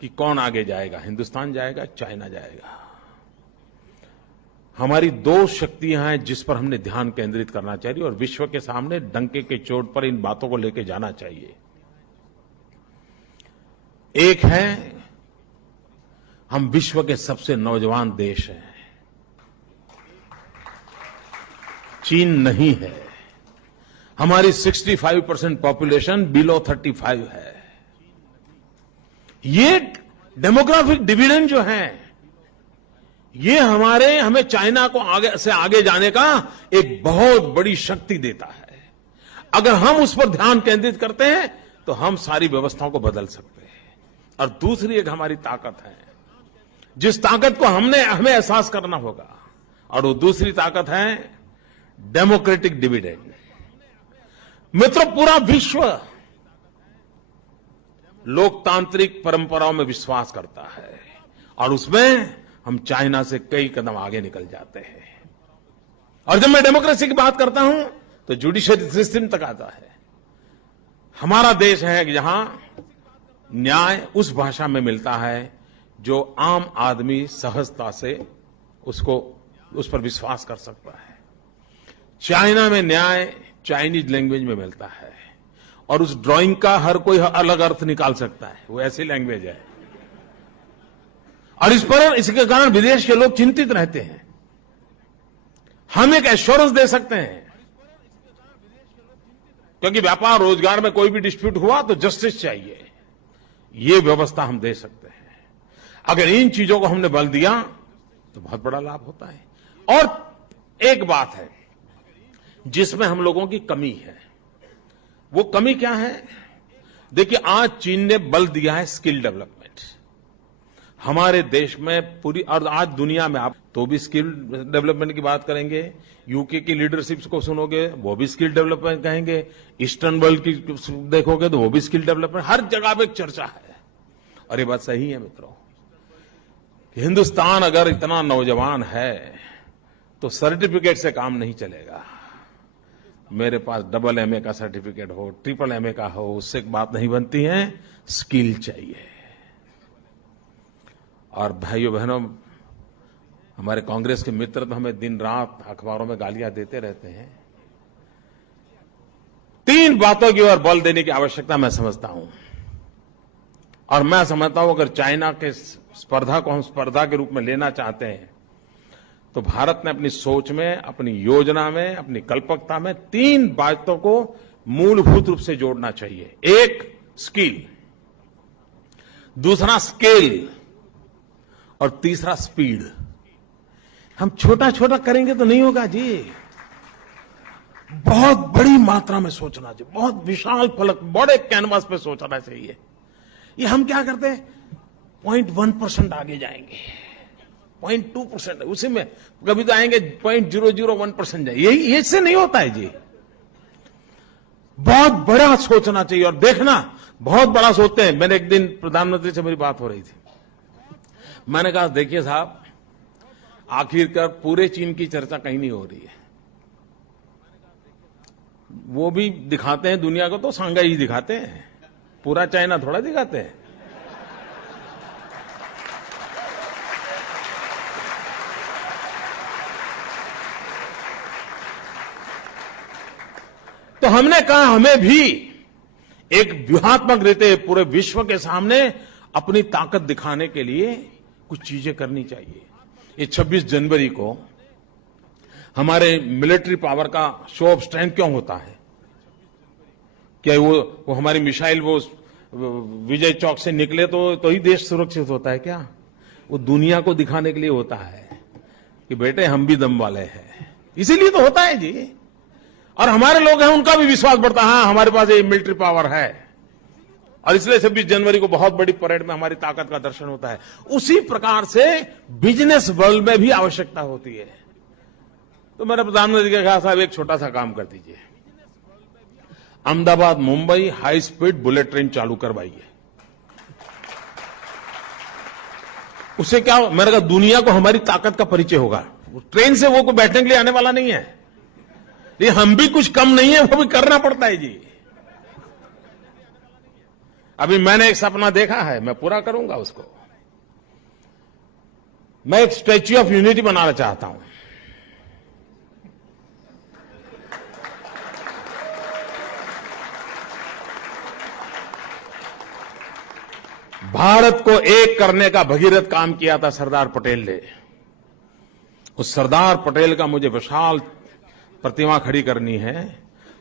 कि कौन आगे जाएगा, हिंदुस्तान जाएगा, चाइना जाएगा। हमारी दो शक्तियां हैं जिस पर हमने ध्यान केंद्रित करना चाहिए और विश्व के सामने डंके के चोट पर इन बातों को लेकर जाना चाहिए। एक है, हम विश्व के सबसे नौजवान देश हैं, चीन नहीं है। हमारी 65% पॉपुलेशन बिलो 35 है। ये डेमोग्राफिक डिविडेंड जो है, ये हमें चाइना को आगे से आगे जाने का एक बहुत बड़ी शक्ति देता है। अगर हम उस पर ध्यान केंद्रित करते हैं तो हम सारी व्यवस्थाओं को बदल सकते हैं। और दूसरी एक हमारी ताकत है, जिस ताकत को हमें एहसास करना होगा, और वो दूसरी ताकत है डेमोक्रेटिक डिविडेंड। मित्रों, पूरा विश्व लोकतांत्रिक परंपराओं में विश्वास करता है और उसमें हम चाइना से कई कदम आगे निकल जाते हैं। और जब मैं डेमोक्रेसी की बात करता हूं तो जुडिशरी सिस्टम तक आता है। हमारा देश है कि जहां न्याय उस भाषा में मिलता है जो आम आदमी सहजता से उस पर विश्वास कर सकता है। चाइना में न्याय चाइनीज लैंग्वेज में मिलता है और उस ड्राइंग का हर कोई अलग अर्थ निकाल सकता है, वो ऐसी लैंग्वेज है। और इसके कारण विदेश के लोग चिंतित रहते हैं। हम एक एश्योरेंस दे सकते हैं, क्योंकि व्यापार रोजगार में कोई भी डिस्प्यूट हुआ तो जस्टिस चाहिए, ये व्यवस्था हम दे सकते हैं। अगर इन चीजों को हमने बल दिया तो बहुत बड़ा लाभ होता है। और एक बात है जिसमें हम लोगों की कमी है, वो कमी क्या है? देखिए, आज चीन ने बल दिया है स्किल डेवलपमेंट। हमारे देश में पूरी, और आज दुनिया में आप तो भी स्किल डेवलपमेंट की बात करेंगे, यूके की लीडरशिप को सुनोगे वो भी स्किल डेवलपमेंट कहेंगे, ईस्टर्न वर्ल्ड की देखोगे तो वो भी स्किल डेवलपमेंट, हर जगह पे एक चर्चा है। और ये बात सही है मित्रों, हिंदुस्तान अगर इतना नौजवान है तो सर्टिफिकेट से काम नहीं चलेगा। मेरे पास डबल एमए का सर्टिफिकेट हो, ट्रिपल एमए का हो, उससे बात नहीं बनती है, स्किल चाहिए। और भाइयों बहनों, हमारे कांग्रेस के मित्र तो हमें दिन रात अखबारों में गालियां देते रहते हैं। 3 बातों की ओर बल देने की आवश्यकता मैं समझता हूं, और मैं समझता हूं अगर चाइना के स्पर्धा को हम स्पर्धा के रूप में लेना चाहते हैं तो भारत ने अपनी सोच में, अपनी योजना में, अपनी कल्पकता में 3 बातों को मूलभूत रूप से जोड़ना चाहिए। एक स्किल, दूसरा स्केल और तीसरा स्पीड। हम छोटा छोटा करेंगे तो नहीं होगा जी, बहुत बड़ी मात्रा में सोचना चाहिए, बहुत विशाल फलक, बड़े कैनवास पे सोचना चाहिए। ये हम क्या करते हैं, 0.1% आगे जाएंगे, 0.2%, उसी में कभी तो आएंगे 0.001% जाएंगे। यही इससे नहीं होता है जी। बहुत बड़ा सोचना चाहिए और देखना, बहुत बड़ा सोचते हैं। मैंने एक दिन प्रधानमंत्री से मेरी बात हो रही थी, मैंने कहा देखिए साहब, आखिरकार पूरे चीन की चर्चा कहीं नहीं हो रही है। वो भी दिखाते हैं दुनिया को तो सांघाई ही दिखाते हैं, पूरा चाइना थोड़ा दिखाते हैं। तो हमने कहा हमें भी एक व्यूहात्मक रीते पूरे विश्व के सामने अपनी ताकत दिखाने के लिए कुछ चीजें करनी चाहिए। ये 26 जनवरी को हमारे मिलिट्री पावर का शो ऑफ स्ट्रेंथ क्यों होता है? क्या वो हमारी मिसाइल वो विजय चौक से निकले तो ही देश सुरक्षित होता है क्या? वो दुनिया को दिखाने के लिए होता है कि बेटे हम भी दम वाले हैं, इसीलिए तो होता है जी। और हमारे लोग हैं, उनका भी विश्वास बढ़ता है, हाँ हमारे पास ये मिलिट्री पावर है, और इसलिए 26 जनवरी को बहुत बड़ी परेड में हमारी ताकत का दर्शन होता है। उसी प्रकार से बिजनेस वर्ल्ड में भी आवश्यकता होती है। तो मैंने प्रधानमंत्री के कहा साहब एक छोटा सा काम कर दीजिए, Ahmedabad Mumbai high speed bullet train चालू करवाइए। उससे क्या, मैंने कहा दुनिया को हमारी ताकत का परिचय होगा। ट्रेन से वो कोई बैठने के लिए आने वाला नहीं है, लेकिन हम भी कुछ कम नहीं है, वो भी करना पड़ता है जी। अभी मैंने एक सपना देखा है, मैं पूरा करूंगा उसको। मैं एक स्टैच्यू ऑफ यूनिटी बनाना चाहता हूं। भारत को एक करने का भगीरथ काम किया था सरदार पटेल ने। उस सरदार पटेल का मुझे विशाल प्रतिमा खड़ी करनी है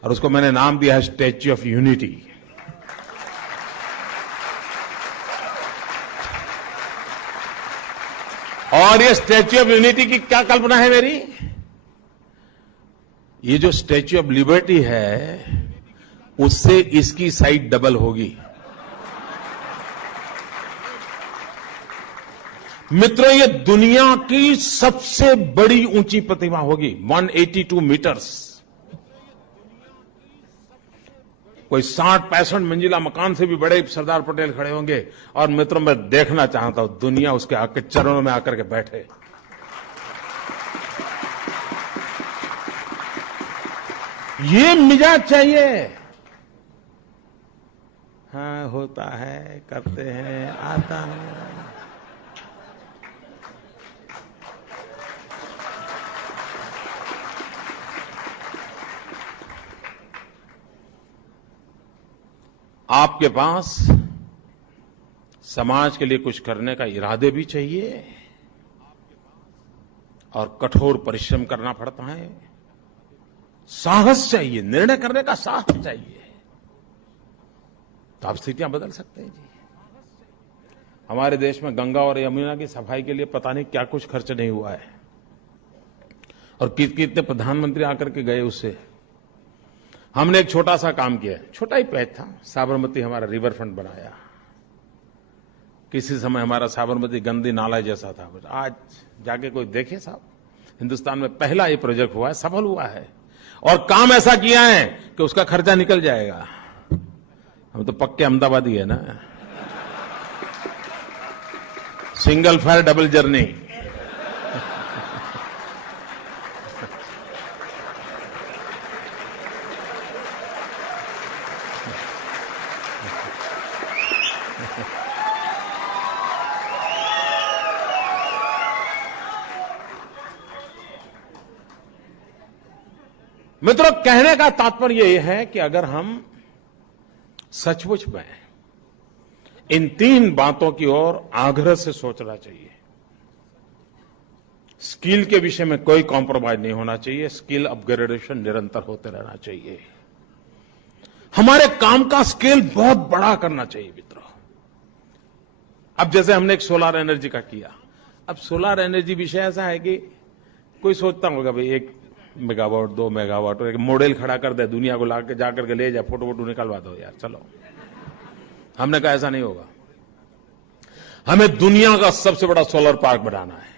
और उसको मैंने नाम दिया है स्टैच्यू ऑफ यूनिटी। और ये स्टैच्यू ऑफ यूनिटी की क्या कल्पना है मेरी? ये जो स्टैच्यू ऑफ लिबर्टी है उससे इसकी साइज डबल होगी। मित्रों, ये दुनिया की सबसे बड़ी ऊंची प्रतिमा होगी, 182 मीटर्स। कोई 60-65 मंजिला मकान से भी बड़े सरदार पटेल खड़े होंगे। और मित्रों, मैं देखना चाहता हूं दुनिया उसके आके चरणों में आकर के बैठे। ये मिजाज चाहिए। हाँ, होता है, करते हैं, आता है। आपके पास समाज के लिए कुछ करने का इरादे भी चाहिए और कठोर परिश्रम करना पड़ता है। साहस चाहिए, निर्णय करने का साहस चाहिए, तो आप स्थितियां बदल सकते हैं जी। हमारे देश में गंगा और यमुना की सफाई के लिए पता नहीं क्या कुछ खर्च नहीं हुआ है और कितने प्रधानमंत्री आकर के गए उससे। हमने एक छोटा सा काम किया, छोटा ही पैच था, साबरमती हमारा रिवर फ्रंट बनाया। किसी समय हमारा साबरमती गंदी नाला जैसा था। आज जाके कोई देखे साहब, हिंदुस्तान में पहला ये प्रोजेक्ट हुआ है, सफल हुआ है और काम ऐसा किया है कि उसका खर्चा निकल जाएगा। हम तो पक्के अहमदाबादी है ना, सिंगल फेयर डबल जर्नी। मित्रों, कहने का तात्पर्य यह है कि अगर हम सचमुच में इन 3 बातों की ओर आग्रह से सोचना चाहिए। स्किल के विषय में कोई कॉम्प्रोमाइज नहीं होना चाहिए, स्किल अपग्रेडेशन निरंतर होते रहना चाहिए। हमारे काम का स्केल बहुत बड़ा करना चाहिए मित्रों। अब जैसे हमने एक सोलर एनर्जी का किया, अब सोलर एनर्जी विषय ऐसा है कि कोई सोचता होगा भाई 1 मेगावाट 2 मेगावाट और एक मॉडल खड़ा कर दे, दुनिया को लाके जाकर के ले जाए, फोटो वोटो निकलवा दो यार, चलो। हमने कहा ऐसा नहीं होगा, हमें दुनिया का सबसे बड़ा सोलर पार्क बनाना है।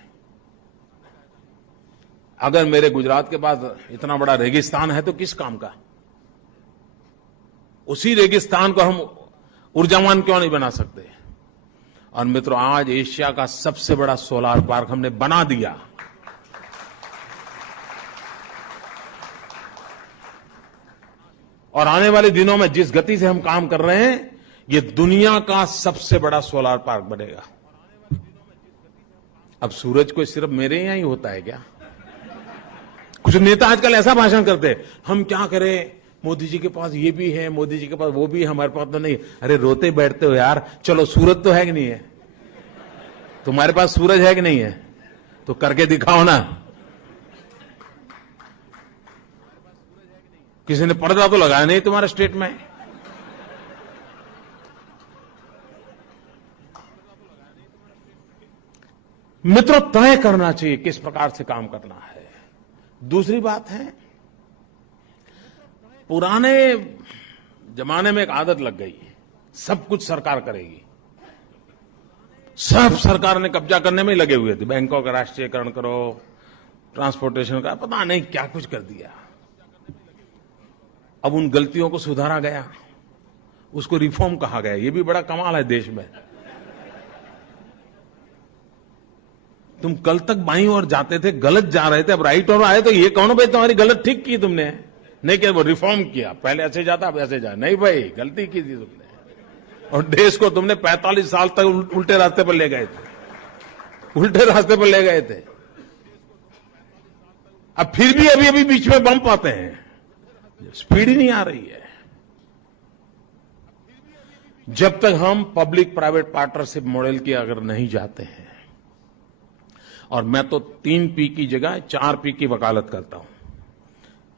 अगर मेरे गुजरात के पास इतना बड़ा रेगिस्तान है तो किस काम का? उसी रेगिस्तान को हम ऊर्जावान क्यों नहीं बना सकते? और मित्रों, आज एशिया का सबसे बड़ा सोलर पार्क हमने बना दिया। और आने वाले दिनों में जिस गति से हम काम कर रहे हैं, ये दुनिया का सबसे बड़ा सोलर पार्क बनेगा। अब सूरज कोई सिर्फ मेरे यहां ही होता है क्या? कुछ नेता आजकल ऐसा भाषण करते हैं, हम क्या करें, मोदी जी के पास ये भी है, मोदी जी के पास वो भी है, हमारे पास तो नहीं। अरे रोते बैठते हो यार, चलो सूरज तो है कि नहीं है? तुम्हारे पास सूरज है कि नहीं है? तो करके दिखाओ ना। किसी ने पर्दा तो लगाया नहीं तुम्हारे स्टेट में। मित्रों, तय करना चाहिए किस प्रकार से काम करना है। दूसरी बात है, पुराने जमाने में एक आदत लग गई, सब कुछ सरकार करेगी। सब सरकार ने कब्जा करने में लगे हुए थे, बैंकों का राष्ट्रीयकरण करो, ट्रांसपोर्टेशन का, पता नहीं क्या कुछ कर दिया। अब उन गलतियों को सुधारा गया, उसको रिफॉर्म कहा गया। ये भी बड़ा कमाल है देश में। तुम कल तक बाईं ओर जाते थे, गलत जा रहे थे, अब राइट ओर आए तो ये कौन भाई तुम्हारी गलत ठीक की तुमने? नहीं कि वो रिफॉर्म किया, पहले ऐसे जाता अब ऐसे जा। नहीं भाई, गलती की थी तुमने। और देश को तुमने 45 साल तक उल्टे रास्ते पर ले गए थे, उल्टे रास्ते पर ले गए थे। अब फिर भी अभी बीच में बम्प आते हैं, स्पीड ही नहीं आ रही है। जब तक हम पब्लिक प्राइवेट पार्टनरशिप मॉडल की अगर नहीं जाते हैं, और मैं तो 3 P की जगह 4 P की वकालत करता हूं,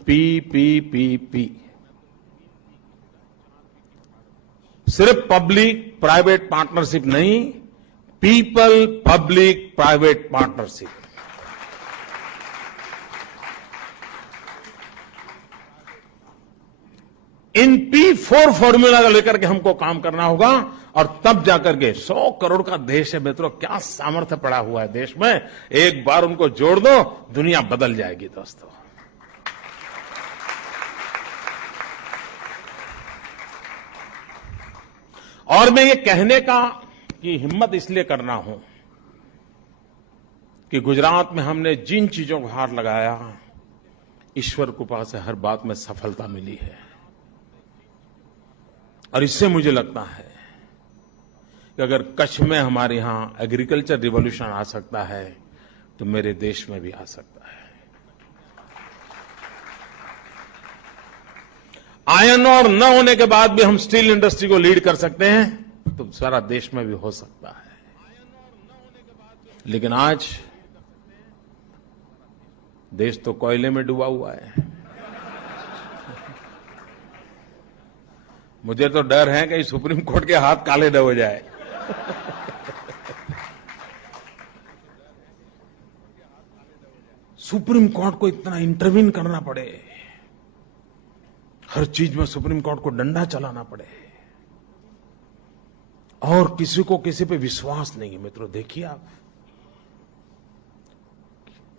P। सिर्फ पब्लिक प्राइवेट पार्टनरशिप नहीं, पीपल पब्लिक प्राइवेट पार्टनरशिप। इन P4 फॉर्मूला को लेकर के हमको काम करना होगा, और तब जाकर के 100 करोड़ का देश है मित्रों, क्या सामर्थ्य पड़ा हुआ है देश में। एक बार उनको जोड़ दो, दुनिया बदल जाएगी दोस्तों। और मैं ये कहने का की हिम्मत इसलिए करना हूं कि गुजरात में हमने जिन चीजों को हाथ लगाया, ईश्वर कृपा से हर बात में सफलता मिली है। और इससे मुझे लगता है कि अगर कच्छ में हमारे यहां एग्रीकल्चर रिवॉल्यूशन आ सकता है, तो मेरे देश में भी आ सकता है। आयरन ओर न होने के बाद भी हम स्टील इंडस्ट्री को लीड कर सकते हैं, तो सारा देश में भी हो सकता है। लेकिन आज देश तो कोयले में डूबा हुआ है। मुझे तो डर है कि सुप्रीम कोर्ट के हाथ काले न हो जाए। सुप्रीम कोर्ट को इतना इंटरवीन करना पड़े, हर चीज में सुप्रीम कोर्ट को डंडा चलाना पड़े, और किसी को किसी पे विश्वास नहीं है मित्रों। देखिए आप,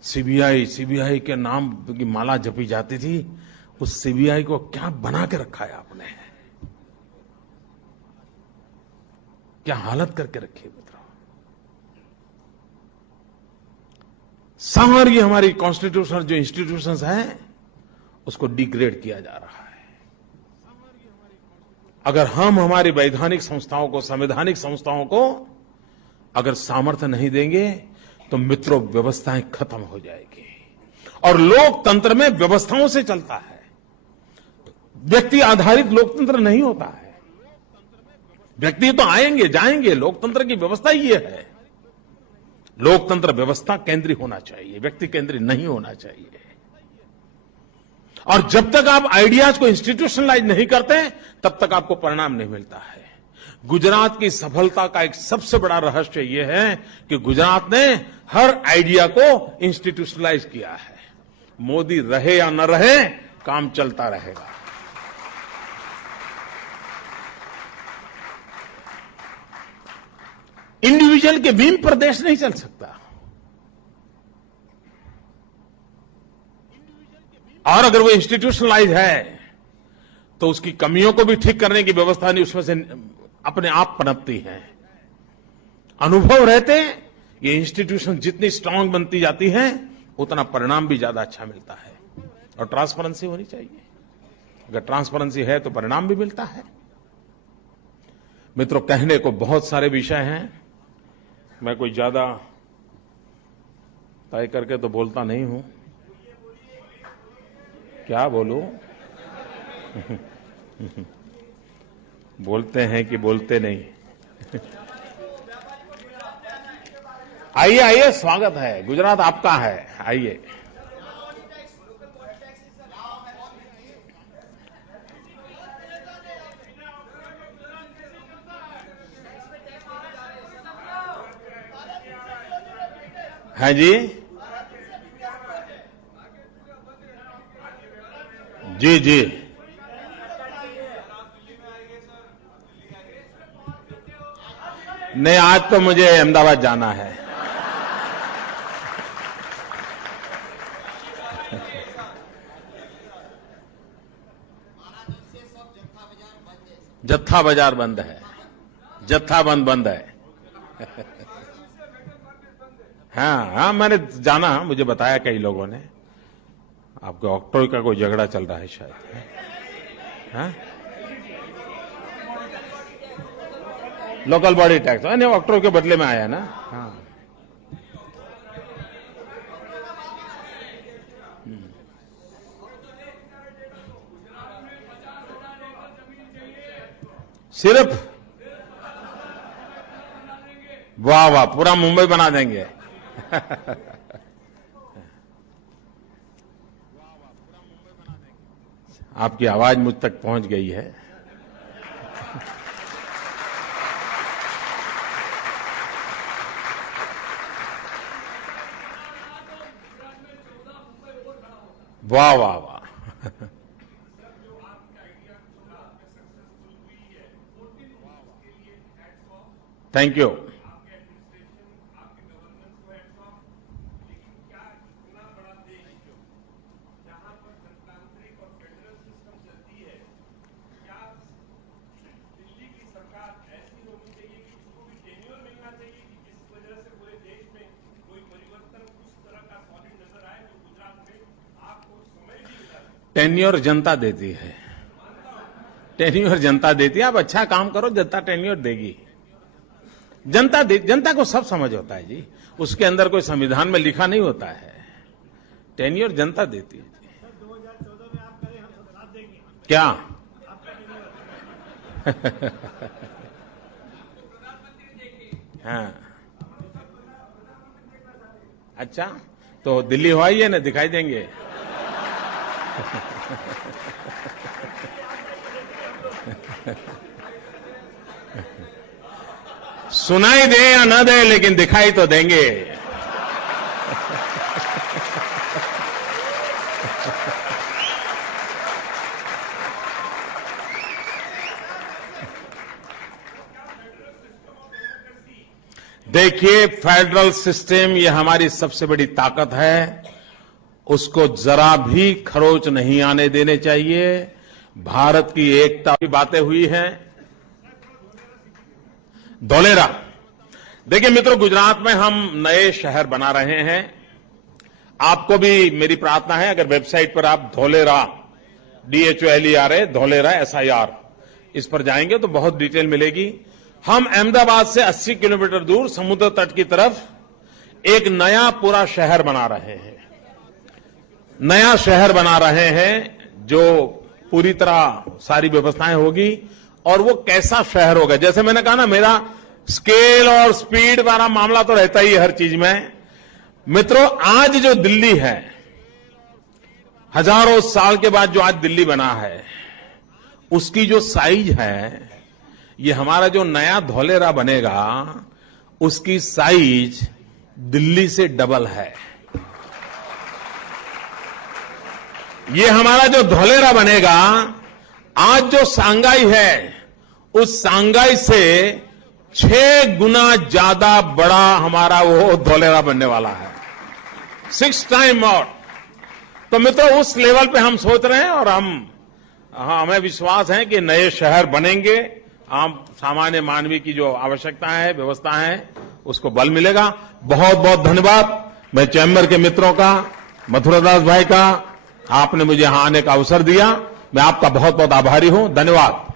सीबीआई के नाम की माला जपी जाती थी, उस सीबीआई को क्या बना के रखा है आपने, क्या हालत करके रखी है मित्रों। सारी हमारी कॉन्स्टिट्यूशनल जो इंस्टीट्यूशंस हैं, उसको डिग्रेड किया जा रहा है। अगर हम हमारी वैधानिक संस्थाओं को, संवैधानिक संस्थाओं को अगर सामर्थ्य नहीं देंगे, तो मित्रों व्यवस्थाएं खत्म हो जाएगी। और लोकतंत्र में व्यवस्थाओं से चलता है, व्यक्ति आधारित लोकतंत्र नहीं होता है। व्यक्ति तो आएंगे जाएंगे, लोकतंत्र की व्यवस्था ही ये है। लोकतंत्र व्यवस्था केंद्रीय होना चाहिए, व्यक्ति केंद्रीय नहीं होना चाहिए। और जब तक आप आइडियाज को इंस्टीट्यूशनलाइज नहीं करते, तब तक आपको परिणाम नहीं मिलता है। गुजरात की सफलता का एक सबसे बड़ा रहस्य यह है कि गुजरात ने हर आइडिया को इंस्टीट्यूशनलाइज किया है। मोदी रहे या न रहे, काम चलता रहेगा। इंडिविजुअल के बीम पर देश नहीं चल सकता। और अगर वो इंस्टीट्यूशनलाइज है, तो उसकी कमियों को भी ठीक करने की व्यवस्था नहीं, उसमें से अपने आप पनपती है। अनुभव रहते, ये इंस्टीट्यूशन जितनी स्ट्रांग बनती जाती है, उतना परिणाम भी ज्यादा अच्छा मिलता है। और ट्रांसपेरेंसी होनी चाहिए। अगर ट्रांसपेरेंसी है, तो परिणाम भी मिलता है। मित्रों, कहने को बहुत सारे विषय हैं, मैं कोई ज्यादा तय करके तो बोलता नहीं हूं। क्या बोलूं? बोलते हैं कि बोलते नहीं। आइए आइए, स्वागत है, गुजरात आपका है, आइए। हाँ जी जी जी, नहीं, आज तो मुझे अहमदाबाद जाना है। जत्था बाजार बंद है, जत्था बंद है। हाँ, मैंने जाना, मुझे बताया कई लोगों ने, आपके ऑक्टो का कोई झगड़ा चल रहा है शायद। हाँ? लोकल बॉडी टैक्स नहीं, ऑक्टोबर के बदले में आया ना। हाँ, सिर्फ वाह वाह, पूरा मुंबई बना देंगे। आपकी आवाज मुझ तक पहुंच गई है। वाह वाह वाह, थैंक यू। टेन्योर जनता देती है, टेन्योर जनता देती है। आप अच्छा काम करो, जनता टेन्योर देगी। जनता को सब समझ होता है जी, उसके अंदर कोई संविधान में लिखा नहीं होता है। टेन्योर जनता देती है। 2014 में आप करें, हम सब साथ देंगे। क्या? हाँ, अच्छा, तो दिल्ली हो आइए ना, दिखाई देंगे। सुनाई दे या न दे, लेकिन दिखाई तो देंगे। देखिए, फेडरल सिस्टम ये हमारी सबसे बड़ी ताकत है, उसको जरा भी खरोच नहीं आने देने चाहिए। भारत की एकता की बातें हुई हैं। धोलेरा, देखिए मित्रों, गुजरात में हम नए शहर बना रहे हैं। आपको भी मेरी प्रार्थना है, अगर वेबसाइट पर आप धोलेरा DHOLERA धोलेरा SIR इस पर जाएंगे तो बहुत डिटेल मिलेगी। हम अहमदाबाद से 80 किलोमीटर दूर समुद्र तट की तरफ एक नया पूरा शहर बना रहे हैं। नया शहर बना रहे हैं जो पूरी तरह सारी व्यवस्थाएं होगी। और वो कैसा शहर होगा, जैसे मैंने कहा ना, मेरा स्केल और स्पीड वाला मामला तो रहता ही है हर चीज में। मित्रों, आज जो दिल्ली है, हजारों साल के बाद जो आज दिल्ली बना है, उसकी जो साइज है, ये हमारा जो नया धोलेरा बनेगा, उसकी साइज दिल्ली से डबल है। ये हमारा जो धोलेरा बनेगा, आज जो सांगाई है, उस सांगाई से 6 गुना ज्यादा बड़ा हमारा वो धोलेरा बनने वाला है, 6 टाइम मोर। तो मित्रों, उस लेवल पे हम सोच रहे हैं और हमें विश्वास है कि नए शहर बनेंगे। आम सामान्य मानवीय की जो आवश्यकता है, व्यवस्था है, उसको बल मिलेगा। बहुत बहुत धन्यवाद मैं चैम्बर के मित्रों का, मथुरादास भाई का, आपने मुझे यहां आने का अवसर दिया। मैं आपका बहुत बहुत आभारी हूं। धन्यवाद।